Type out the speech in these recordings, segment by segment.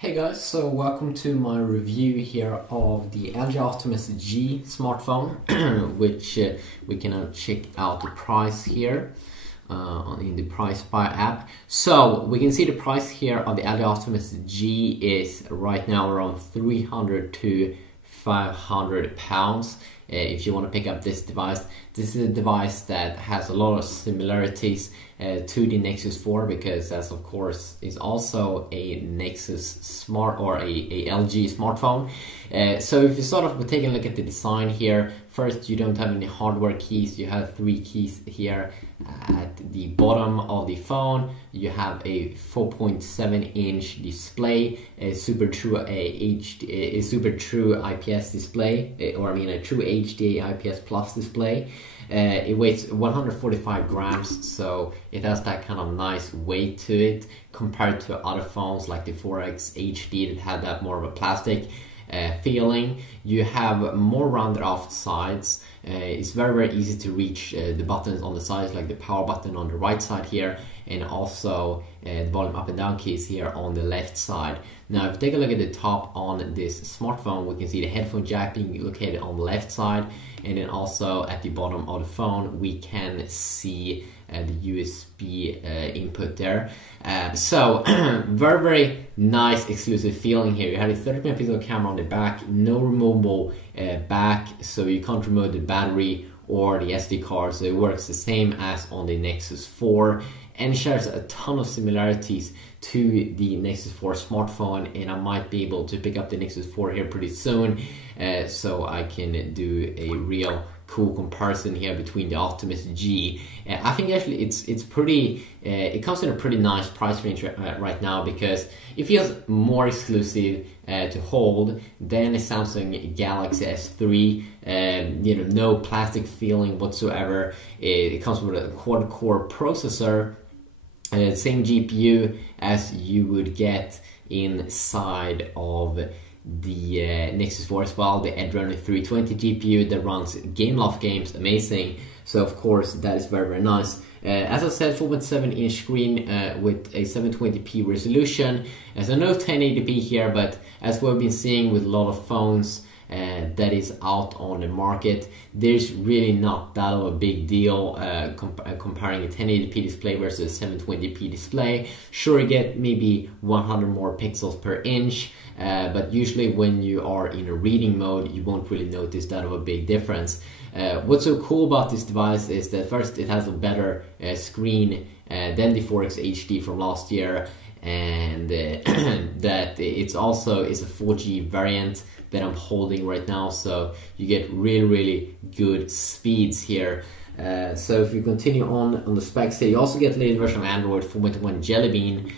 Hey guys, so welcome to my review here of the LG Optimus G smartphone, which we can now check out the price here in the Price Buy app. So we can see the price here of the LG Optimus G is right now around 300 to 500 pounds. If you want to pick up this device, this is a device that has a lot of similarities to the Nexus 4, because that's of course is also a Nexus Smart or a LG smartphone. So if you sort of take a look at the design here, first you don't have any hardware keys. You have 3 keys here at the bottom of the phone. You have a 4.7-inch display, a super true IPS display, or I mean a true HD IPS Plus display. It weighs 145 grams, so it has that kind of nice weight to it compared to other phones like the 4X HD that had that more of a plastic feeling. You have more rounded off sides. It's very easy to reach the buttons on the sides, like the power button on the right side here, and also the volume up and down keys here on the left side. Now if you take a look at the top on this smartphone, we can see the headphone jack being located on the left side, and then also at the bottom of the phone we can see the USB input there. So very nice exclusive feeling here. You have a 30 megapixel camera on the back, no removable back, so you can't remove the battery or the SD card, so it works the same as on the Nexus 4 and shares a ton of similarities to the Nexus 4 smartphone. And I might be able to pick up the Nexus 4 here pretty soon, so I can do a real cool comparison here between the Optimus G. I think actually it's pretty, it comes in a pretty nice price range right now, because it feels more exclusive to hold than a Samsung Galaxy S3. You know, no plastic feeling whatsoever. It comes with a quad-core processor, same GPU as you would get inside of the Nexus 4 as well, the Adreno 320 GPU that runs Gameloft games amazing. So of course that is very nice. As I said, 4.7-inch screen with a 720p resolution. There's no 1080p here, but as we've been seeing with a lot of phones that is out on the market, there's really not that of a big deal comparing a 1080p display versus a 720p display. Sure, you get maybe 100 more pixels per inch, but usually when you are in a reading mode you won't really notice that of a big difference. What's so cool about this device is that first it has a better screen than the 4X HD from last year, and that it's also is a 4G variant that I'm holding right now, so you get really good speeds here. So if you continue on the specs here, you also get the latest version of Android 4.1 Jelly Bean,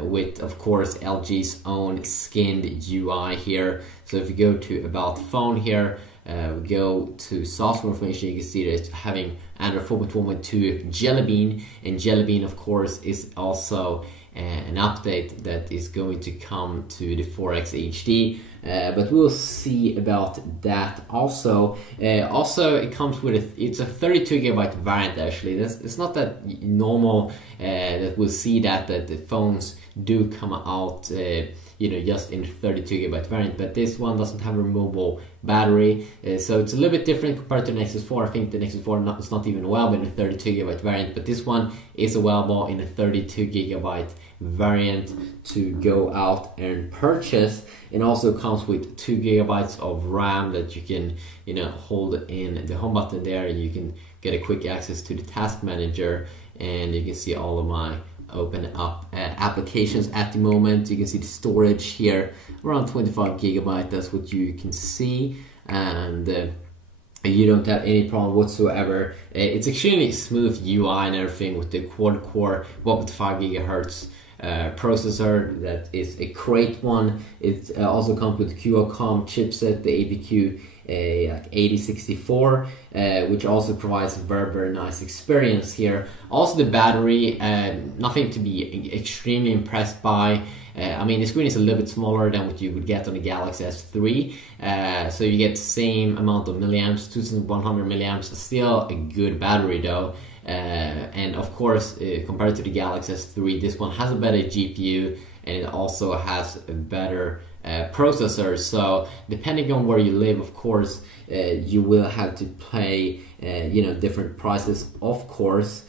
with of course LG's own skinned UI here. So if you go to About Phone here, we go to software information, you can see that it's having Android 4.1.2 Jelly Bean, and Jelly Bean of course is also an update that is going to come to the 4X HD, but we'll see about that also. Also, it comes with it's a 32GB variant actually. It's not that normal that we'll see that the phones do come out you know, just in 32GB variant, but this one doesn't have a removable battery, so it's a little bit different compared to the Nexus 4. I think the Nexus 4 is not even available in a 32GB variant, but this one is available in a 32GB variant to go out and purchase. It also comes with 2GB of RAM that you can, you know, hold in the home button there, and you can get a quick access to the task manager, and you can see all of my open up applications at the moment. You can see the storage here around 25GB. That's what you can see, and you don't have any problem whatsoever. It's extremely smooth UI and everything with the quad-core 1.5 GHz processor that is a great one. It also comes with Qualcomm chipset, the APQ like 8064, which also provides a very nice experience here. Also the battery, nothing to be extremely impressed by. I mean, the screen is a little bit smaller than what you would get on the Galaxy S3, so you get the same amount of milliamps, 2100 milliamps, still a good battery though. And of course, compared to the Galaxy S3, this one has a better GPU and it also has a better processor. So depending on where you live, of course, you will have to pay you know, different prices, of course.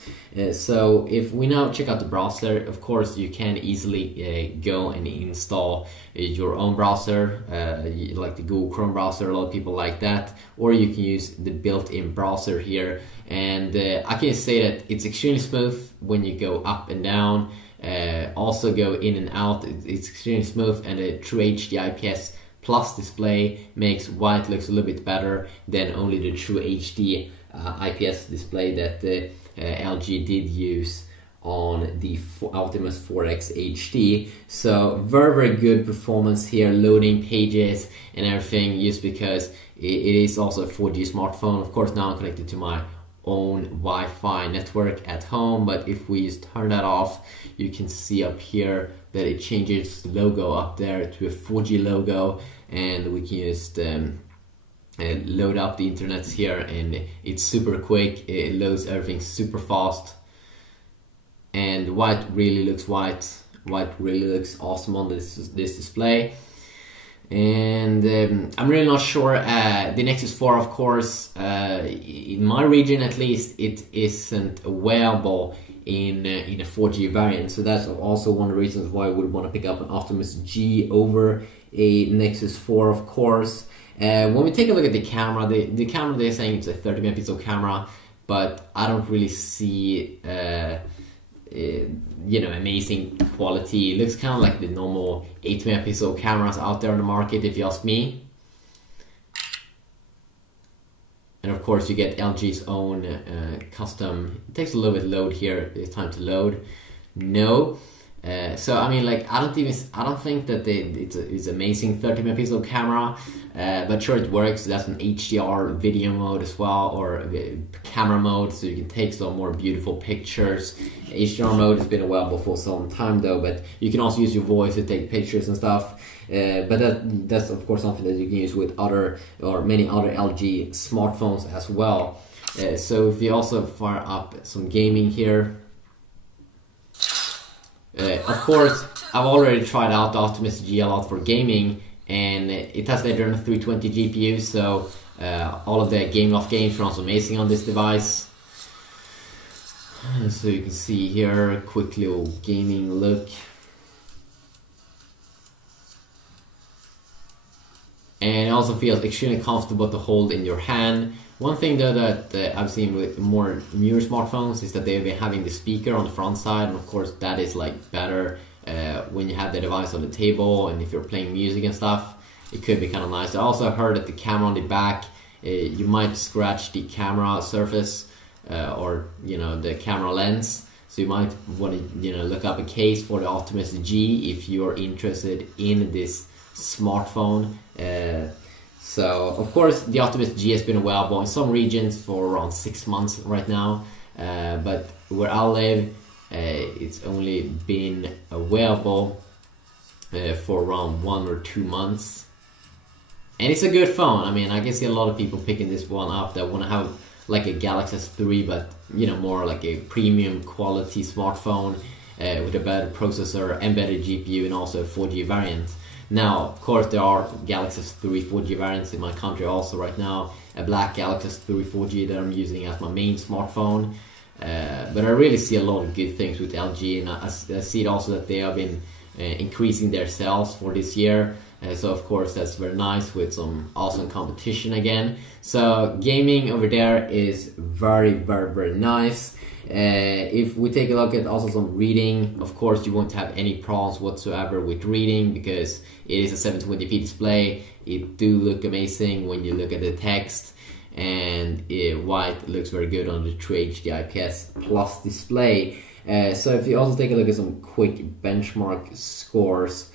So if we now check out the browser, of course you can easily go and install your own browser, like the Google Chrome browser. A lot of people like that, or you can use the built-in browser here, and I can say that it's extremely smooth when you go up and down, also go in and out. It's extremely smooth, and a True HD IPS Plus display makes white looks a little bit better than only the True HD IPS display that LG did use on the Optimus 4X HD. So very good performance here, loading pages and everything, just because it is also a 4G smartphone. Of course, now I'm connected to my own Wi-Fi network at home, but if we just turn that off, you can see up here that it changes the logo up there to a 4G logo, and we can just load up the internet here, and it's super quick. It loads everything super fast, and white really looks awesome on this display. And I'm really not sure. The Nexus 4, of course, in my region at least, it isn't available in a 4G variant, so that's also one of the reasons why I would want to pick up an Optimus G over a Nexus 4, of course. When we take a look at the camera, the camera, they're saying it's a 30 megapixel camera, but I don't really see you know, amazing quality. It looks kind of like the normal 8 megapixel cameras out there on the market, if you ask me. And of course you get LG's own custom. It takes a little bit of load here. It's time to load. No. So I mean, like, I don't think that it's amazing 30 megapixel camera, but sure, it works. That's an HDR video mode as well, or camera mode, so you can take some more beautiful pictures. HDR mode has been available for some time though, but you can also use your voice to take pictures and stuff. But that's of course something that you can use with many other LG smartphones as well. So if you also fire up some gaming here. Of course, I've already tried out the Optimus G a lot for gaming, and it has the Adreno 320 GPU, so all of the games runs amazing on this device. So you can see here a quick little gaming look. And it also feels extremely comfortable to hold in your hand. One thing though that I've seen with more newer smartphones is that they've been having the speaker on the front side, and of course that is like better when you have the device on the table, and if you're playing music and stuff, it could be kind of nice. I also heard that the camera on the back, you might scratch the camera surface or you know, the camera lens, so you might want to, you know, look up a case for the Optimus G if you're interested in this smartphone. So of course the Optimus G has been available in some regions for around 6 months right now, but where I live, it's only been available for around 1 or 2 months, and it's a good phone. I mean, I can see a lot of people picking this one up that want to have like a Galaxy S3, but you know, more like a premium quality smartphone with a better processor and better GPU, and also a 4G variant. Now, of course, there are Galaxy S3 4G variants in my country also right now. A black Galaxy S3 4G that I'm using as my main smartphone. But I really see a lot of good things with LG, and I see it also that they have been increasing their sales for this year. So of course that's very nice, with some awesome competition again. So gaming over there is very nice. If we take a look at also some reading, of course you won't have any problems whatsoever with reading, because it is a 720p display. It do look amazing when you look at the text, and white looks very good on the True HD IPS Plus display. So if you also take a look at some quick benchmark scores,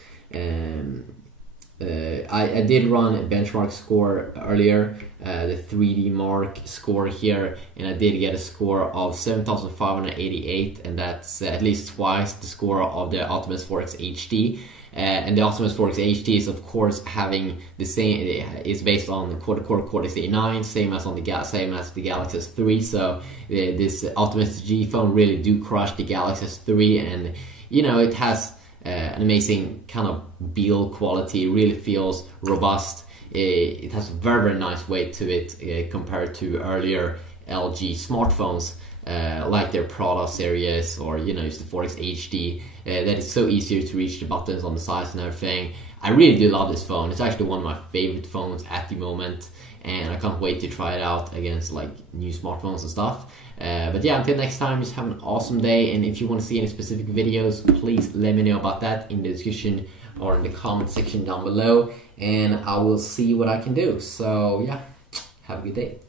I did run a benchmark score earlier, the 3D Mark score here, and I did get a score of 7,588, and that's at least twice the score of the Optimus 4X HD. And the Optimus 4X HD is of course having the same, is based on the quad-core Cortex A9, same as the Galaxy S3. So this Optimus G phone really do crush the Galaxy S3, and you know, it has an amazing kind of build quality. It really feels robust. It has a very, very nice weight to it compared to earlier LG smartphones, like their Prada series, or the 4X HD. That is so easier to reach the buttons on the sides and everything. I really do love this phone. It's actually one of my favorite phones at the moment, and I can't wait to try it out against like new smartphones and stuff. But yeah, until next time, just have an awesome day. And if you want to see any specific videos, please let me know about that in the description or in the comment section down below, and I will see what I can do. So yeah, have a good day.